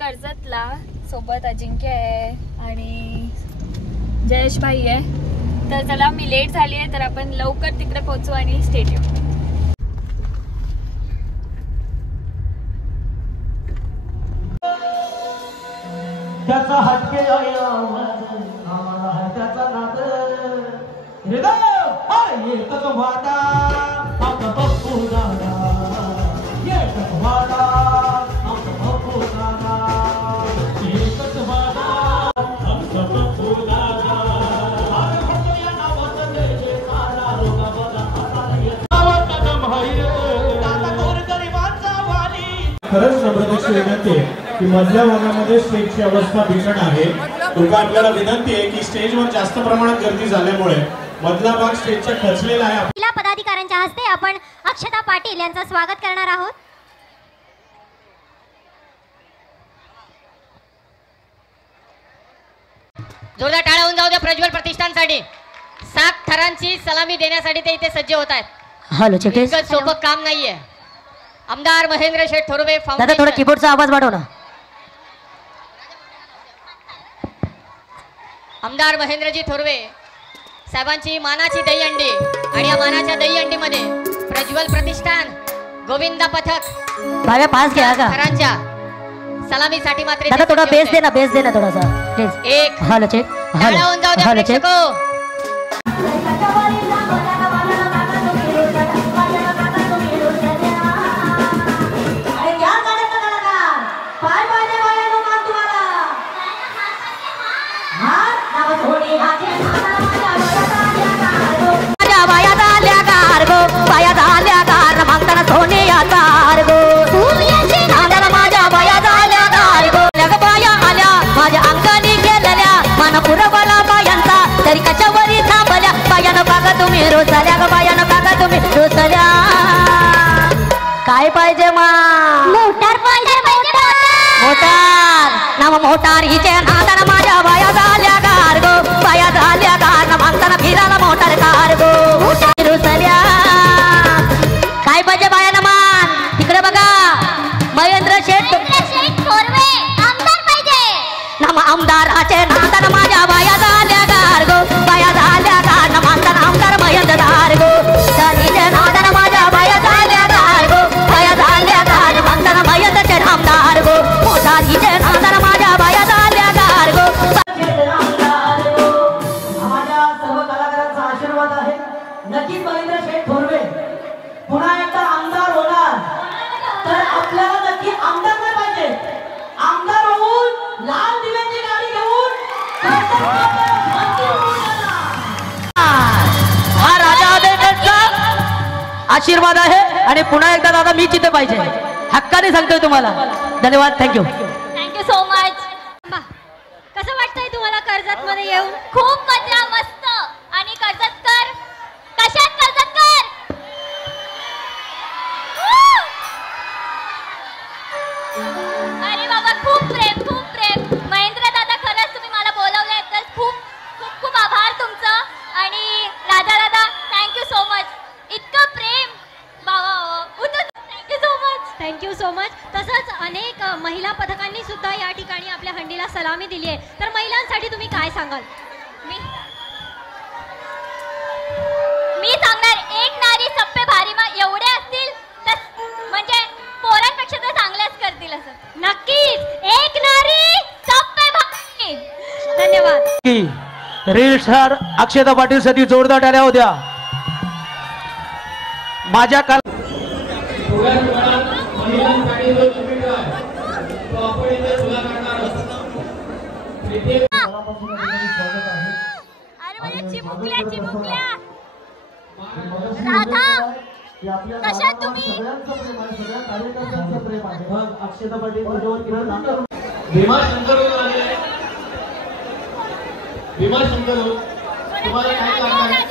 कर्जतला सोबत अजिंक्य आहे आणि जयेश भाई आहे. तर चला मी लेट झाली आहे तर आपण लवकर तिकडे पोहोचू आणि स्टेडियम. त्याचा हटके आम्हाला त्याचा नाद हृदय एकच वाटा आपला बप्पू दादा एकच वाटा आपला बप्पू दादा एकच वाटा आमचा बप्पू दादा अरे भक्तो या नावाचं जय सारा रोगा बदा नावाचा गमहाई दादा गोर गरिबांचा वाली. खरंच जबरदस्त विनंती आहे की मधल्या भागामध्ये स्टेजची अवस्था भीषण आहे. तुका आपल्याला विनंती आहे की स्टेजवर जास्त प्रमाणात गर्दी झाल्यामुळे मधला भाग स्टेजचा खचलेला आहे. जिल्हा पदाधिकाऱ्यांच्या हस्ते आपण अक्षता पाटील यांचं स्वागत करणार आहोत. जोरदार टाळ्या होऊन जाऊ द्या प्रज्वल प्रतिष्ठानसाठी. 7 थरांची सलामी देण्यासाठी ते इथे सज्ज होत आहेत. हॅलो चेकेस, सोपं काम नाहीये. आमदार महेंद्र शेठ थोरवे दादा थोडा कीबोर्डचा आवाज वाढव ना. आमदार महेंद्रजी थोरवे साहेबांची मानाची दहीहंडी आणि या मानाच्या दहीहंडीमध्ये प्रज्वल प्रतिष्ठान गोविंदा पथक भाव्या पास घ्या का थरांच्या सलामीसाठी मात्र दादा थोडा बेस दे ना थोडासा प्लीज. एक हॅलो चेक, हॅलो चेक. तरी कशावरी थांबल्या बायानं बघा तुम्ही रोसल्या ग बायानं बघा तुम्ही रोसल्या. काय पाहिजे मा? मोटार पाहिजे मोटार नाम मोटार हिचे नादान माझ्या बाया झाल्या गार गो बाया झाल्या गार मागताना फिरायला मोटार कार गो रोसल्या. काय पाहिजे बायानं मान? तिकडे बघा महेंद्र शेठ थोरवे आमदार पाहिजे. नाम आमदाराचे नादान माझ्या बाया झाल्या गार गो बाया झाल्या गार मागताना आमदार महेंद्र दार गो हिचे नादान माझ्या बाया झाल्या गार गो बाया झाल्या गार मागताना महेंद्र शेठ आमदार गो मोटार हिचे नादान माझ्या बाया झाल्या गार गो. आम्हाला सर्व कलाकारांचा आशीर्वाद आहे. नक्कीच महेंद्र शेठ थोरवे पुन्हा एकदा आमदार होणार तर आपल्याला नक्की आमदार नाही पाहिजे. आमदार होऊन लाल दिव्यांची गाडी घेऊन हा राजा आदेशाचा आशीर्वाद आहे आणि पुन्हा एकदा दादा मी तिथे पाहिजे. हक्काने सांगतोय तुम्हाला. धन्यवाद. Thank you so much. कसं वाटतंय तुम्हाला कर्जत मध्ये येऊन? खूप मजा, मस्त. आणि कर्जतकर कशात कर्जतकर अरे बाबा खूप प्रेम खूप प्रेम. महेंद्र दादा खरंच तुम्ही मला बोलवले तर खूप खूप खूप आभार तुमचं. आणि राजा दादा थँक्यू सो मच. इतकं प्रेम थँक्यू सो मच. तसंच अनेक महिला पथकांनी सुद्धा या ठिकाणी आपल्या हंडीला सलामी दिली आहे. तर महिलांसाठी तुम्ही काय सांगाल? मी सांगणार एक नारी सप्पे भारी एवढे असतील तर म्हणजे पोरांपेक्षा तर चांगल्याच करतील असं. नक्कीच एक नारी सप्पे भारी. धन्यवाद. रील स्टार अक्षता पाटील साठी जोरदार टाळ्या होत्या. माझ्या काल अरे माझ्या चिमुकल्या राधा कशा तुम्ही? अक्षता पाटील भीमाशंकर तुम्हाला काय लागणार?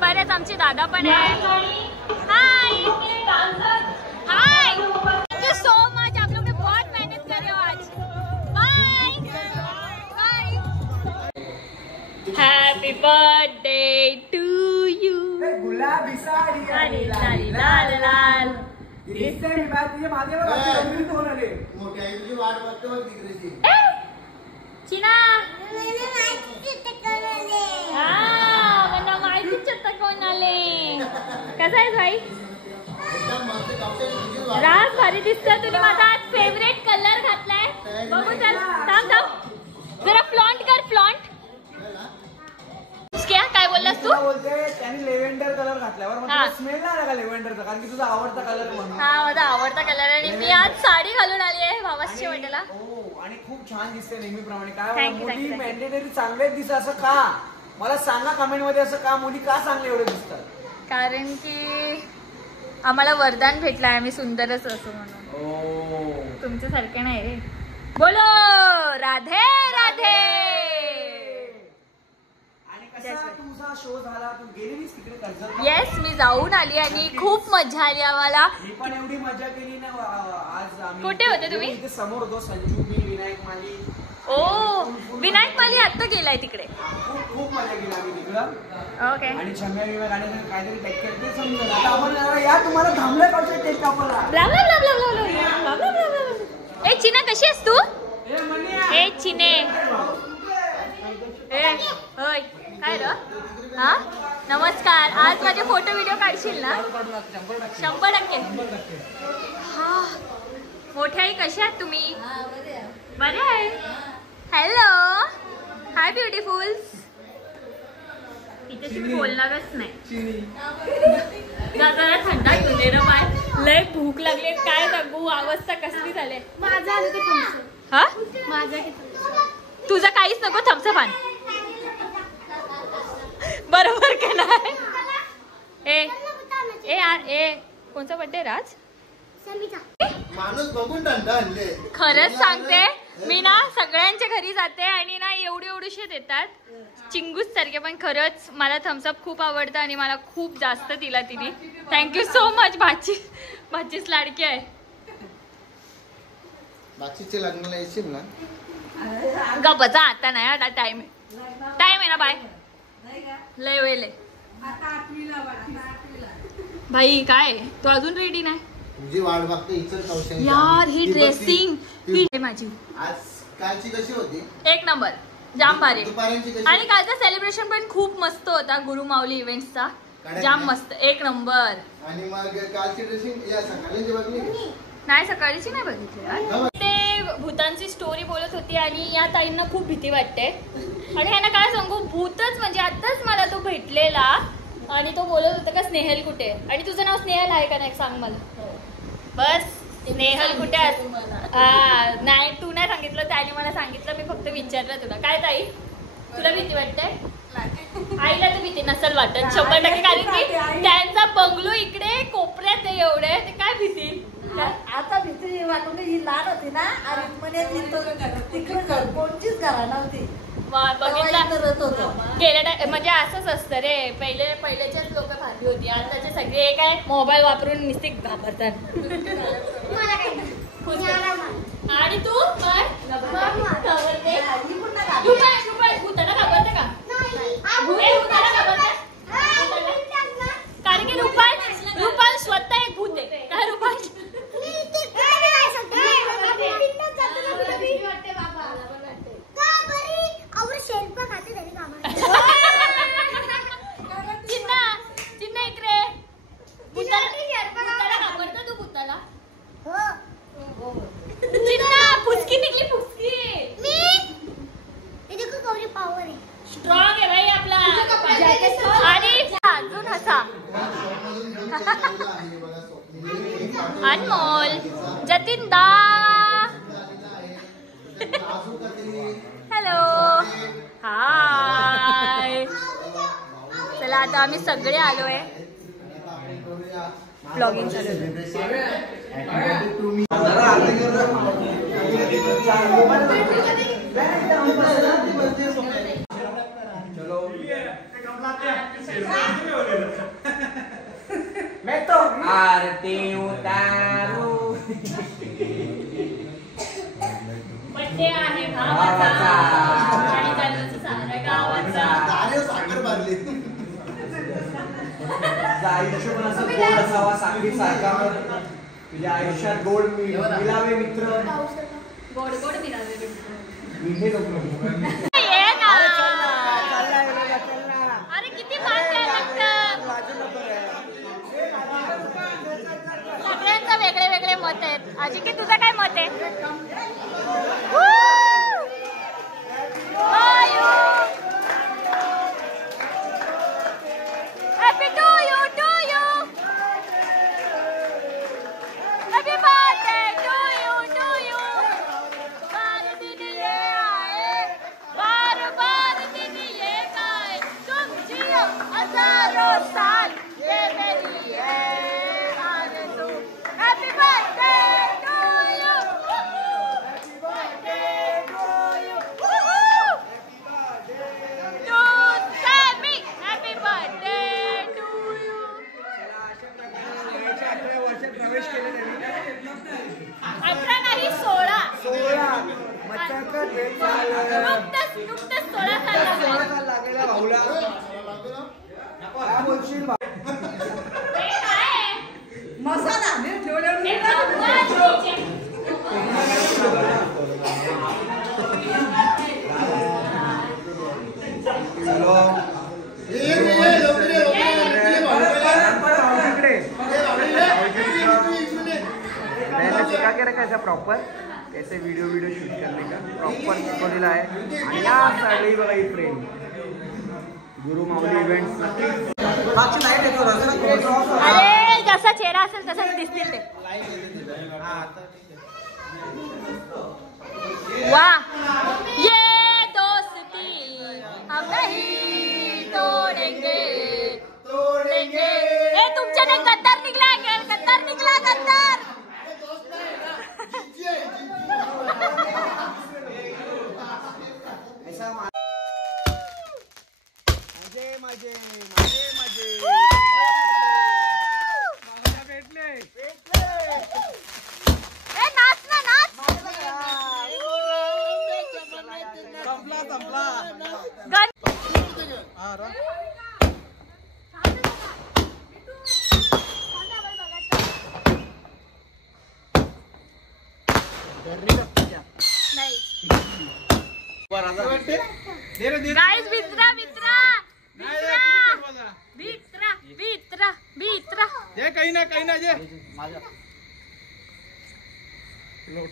बरेच आमचे दादा पण आहे. Hi hi thank you so much. आप लोग ने बहुत मेहनत कर रहे हो आज. Bye bye. Happy birthday to you. गुलाबी साडी लाली लाली लाल लाल. दिसते मी बात तुझे मागे बघ आपली दोन आले. मोठी आई तुझी वाट बघते बघ तिकडेची. चिना मला माहितीच होतं कोण आले. कसा आहे भाई? राज भारी दिसतं. तुम्ही माझा आज फेवरेट कलर घातलाय. बघू चल थांब जरा फ्लॉन्ट कर. फ्लॉन्ट क्या काय बोललास तू? बोलते त्यांनी लेव्हेंडर कलर घातल्यावर मला स्मेल नाही आला लेव्हेंडरचा, कारण की तुझा आवडता कलर म्हणून. हा माझा आवडता कलर आणि मी आज साडी घालून आली आहे भावाच्या वाटेला. आणि खूप छान दिसते नेहमीप्रमाणे. काय मुली मॅन्डेटरी चांगलेच दिसत असं का? मला सांगा कमेंट मध्ये असं का मुली का चांगले एवढे दिसतात? कारण की आम्हाला वरदान भेटलंय आम्ही सुंदरच असो म्हणून. तुमच्या सारखे नाही रे. बोलो राधे राधे. तुझा शो झाला, तू गेलीस तिकडे कर्जत? येस मी जाऊन आली आणि खूप मजा आली आम्हाला. मी पण एवढी मजा केली ना आज. आम्ही कुठे होते तुम्ही? इथे समोर होतो. संजू, मी, विनायक माली. ओ विनायक माली आता गेलाय तिकडे. खूप मजा केली आम्ही तिकडं. ओके. आणि छम्या विम्या गाण्याचं काहीतरी टॅक करते समजा. आता आपण या तुम्हाला थांबलं पाहिजे टेस्ट आपल्याला. ए चिना कशी आहेस तू? ए चिने. ए होय काय र? हा नमस्कार. आज माझे फोटो व्हिडिओ काढशील ना? 100%. हा मोठ्या आई कशा आहात तुम्ही? बरे आहे. Hello hi beautifuls. तिच्याशी बोलणारच नाही. जरा थंडा घेऊन दे ना बाय. लय भूक लागली. काय सांगू अवस्था कसली झाली. माझा आलं की तुमचं. हा माझा की तुझं काहीच नको. थम्सअप आण. बरोबर का नाही? ए ए कोणचा बर्थडे राज? माणूस बघून टंटा आणले. खरंच सांगते मी ना सगळ्यांच्या घरी जाते आणि ना एवढेशे देतात चिंगूस सारखे, पण खरंच मला थम्सअप खूप आवडतं आणि मला खूप जास्त दिला तिने. Thank you so much. भाचीच लाडकी आहे. बाकीचे लग्नाला येशील ना? गप्पा आता नाही, आता टाइम आहे ना. बाय. लय वेळ भाई. काय तू अजून रेडी नाही? तुझी वाट बघते इचर कौशल यार. ही ड्रेसिंग माझी आज कालची कशी होती? एक नंबर. जाम भारी. दुपारची कशी? आणि कालचा सेलिब्रेशन पण खूप मस्त होता गुरु माऊली इव्हेंट्सचा. जाम मस्त. एक नंबर. आणि मग कालची ड्रेसिंग या सकाळची बघली? नाही, सकाळची नाही बघितली यार. ते भूतांची स्टोरी बोलत होती आणि या ताईंना खूप भीती वाटते. आणि ह्यांना काय सांगू, भूतच म्हणजे आताच मला तो भेटलेला आणि तो बोलत होता का स्नेहल कुठे, आणि तुझं नाव स्नेहल आहे का नाही सांग मला. बस स्नेहल कुठे आहे? नाही, तू नाही सांगितलं, त्याने मला सांगितलं. मी फक्त विचारलं तुला. काय ताई तुला भीती वाटते? आईला तर भीती नसेल वाटत 100%, कारण की त्यांचा बंगलो इकडे कोपऱ्यात आहे एवढे. ते काय भीती? आता भीती वाटून ही लहान होती ना आणि म्हणे तिकडे कोणतीच घरा नव्हती. बघितलं गेल्या म्हणजे असंच असतं रे. पहिल्याच्याच लोक भारी होती. आताचे सगळे काय मोबाईल वापरून नुसते घाबरतात. आणि तू काय घाबरते? भूताला घाबरते का? कारण की रुपाल स्वतः एक भूत आहे. काय रुपाल? चिन्ना इकडे. भूताला घाबरतं तू? भूताला चिन्ना फुसकी निघली. फुसकी स्ट्रॉंग आहे भाई आपला. आणि अजून हसा. अनमोल. जतीन दा. हॅलो. हाय. चला आता आम्ही सगळे आलोय. ब्लॉगिंग चालू. मैं तो आरती उतारू. बड्डे आहे भावाचा आणि चालूच साऱ्या गावाचा. साखर मारली. आयुष्य पण असं गोड असावा साखरी सारखा. तुझ्या आयुष्यात गोड मिळावे मित्र. गोड मिळावे मिठे नको. अरे किती सगळ्यांचं वेगळे मत आहेत. आजी की तुझं काय मत आहे? Happy to you. Happy birthday to you. बार दिन ये आए, बार दिन ये गाए. तुम जियो हजारों साल, ये मेरी है आरज़ू. Happy birthday to you. Happy birthday to you. To Sammy. Happy birthday to you. प्रवेश केले 18 नाही 16. नुकतंच 16 साल लागलेला भाऊला. काय बोलशील? मसाला सिखा के रखा ऐसा प्रॉपर कैसे वीडियो शूट करने का प्रॉपर शिकवलेला आहे. आणि या साईडला बघा ही फ्रेंड गुरु माऊली इव्हेंट्स. अरे जसा चेहरा असेल तसंच दिसतील ते. वा. ये दोस्ती हम नहीं तोड़ेंगे. ए तुमच्याने गद्दार निघला. गद्दार. नाही गाइस भित्रा भित्रा भित्रा भित्रा भित्रा काही ना जे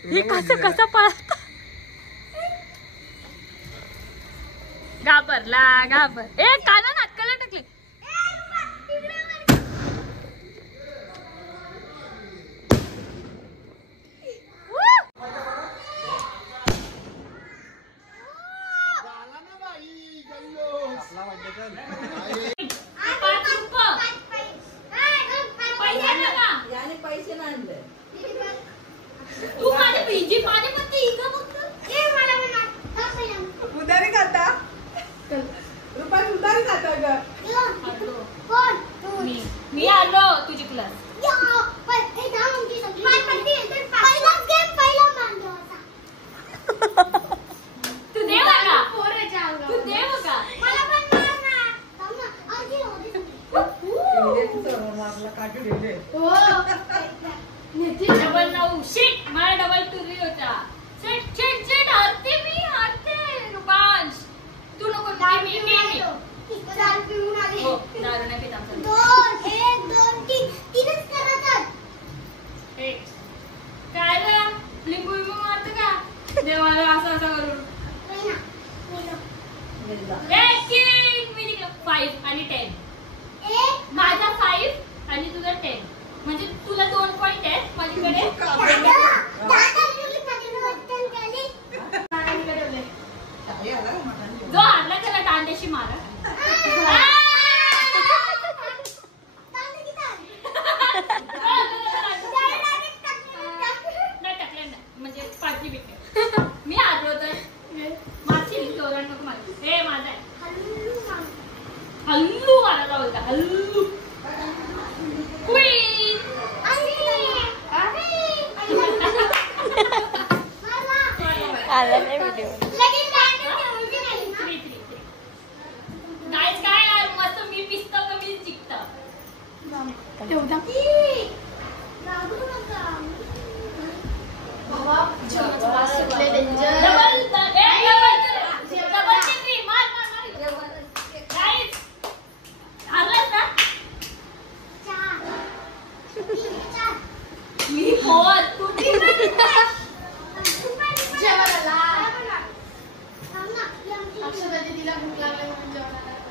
हे कसं पळत घाबरला ए काना नाटकाला टाकली पैसे नाही आणले तू माझे पीजी माझे पण ते इथं फक्त ए मला पण उधारी खाता रुपा उधारी खाता ग कोण मी आलो तुझी क्लास तू देव का तू देव का डबल 9 शिट मला डबल तुरी होता शिट शिट शिट हरते मी हरते रुपांश तू नको मी दारू पिऊन आली हो दारू नाही पित आमचं 2 1 2 3 तीनच करतात काय रे लिंबू लिंबू मारतो का देवाला असं करून किंग मी जिंकलो 5 आणि 10 माझा 5 आणि तुझा 10 म्हणजे तुला 2 पॉइंट आहेत माझ्याकडे जो हारला त्याला दांड्याशी मारा नाही टाकले नाही म्हणजे पाठी बिटे मी हारलो तर माझी जोरात नको मारू हे माझा आहे हल्लू मारायला बोलता हल्लू क्वीन आला नाही व्हिडिओ गाइस काय यार मस्त मी पिसतो का मी जिंकतो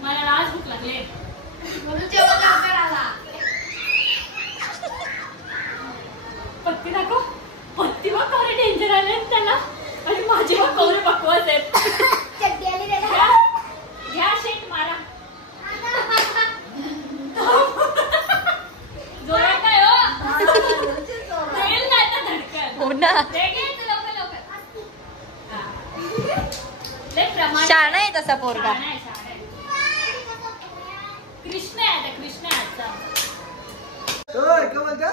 मला आज भूक लागले पत्ती दाखव पत्ती बघ कवरे डेंजर आले त्याला आणि माझे बघ कवरे बकवास आहेत घ्या शेट मारा जोरात काय हो तेल नाही तर धडकन हो ना लवकर शाणा आहे तसा पोरगा कृष्ण आहे आता कृष्ण आहे आजचा काय बोलता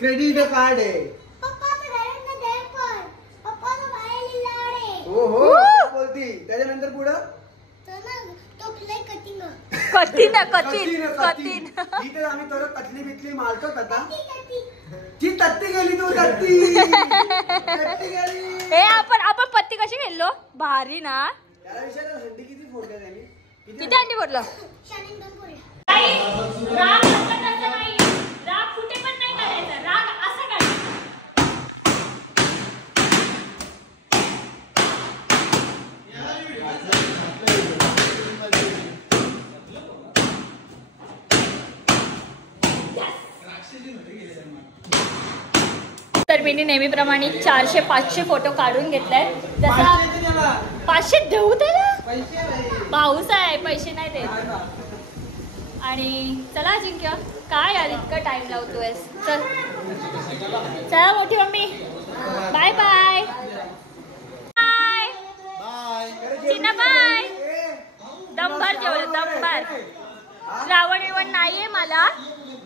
क्रेडिट कार्ड आहे हो हो बोलती त्याच्यानंतर पुढं कठीण कठीण ही तर आम्ही तर कतली बितली मारतो आता ती तत्ती गेली तू तत्ती गेली ए आपण पत्ती कशी खेळलो भारी ना त्याला विचार हंडी किती फोडल्या त्यांनी किती अंडी फोडलं राग असं नाही राग कुठे पण नाही काढायचा राग असं काढायचा तर मी नेहमीप्रमाणे 400-500 फोटो काढून घेतलाय जसा 500 देऊ त्याला पाऊस आहे पैसे नाही देत आणि चला अजिंक्य काय यार इतकं टाइम लावतोय चल चला मोठी मम्मी बाय बाय बाय चिना बाय दमभर जेवलं दमभर श्रावण विवण नाहीये मला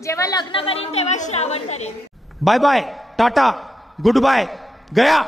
जेव्हा लग्न करीन तेव्हा श्रावण करेन bye bye tata goodbye गया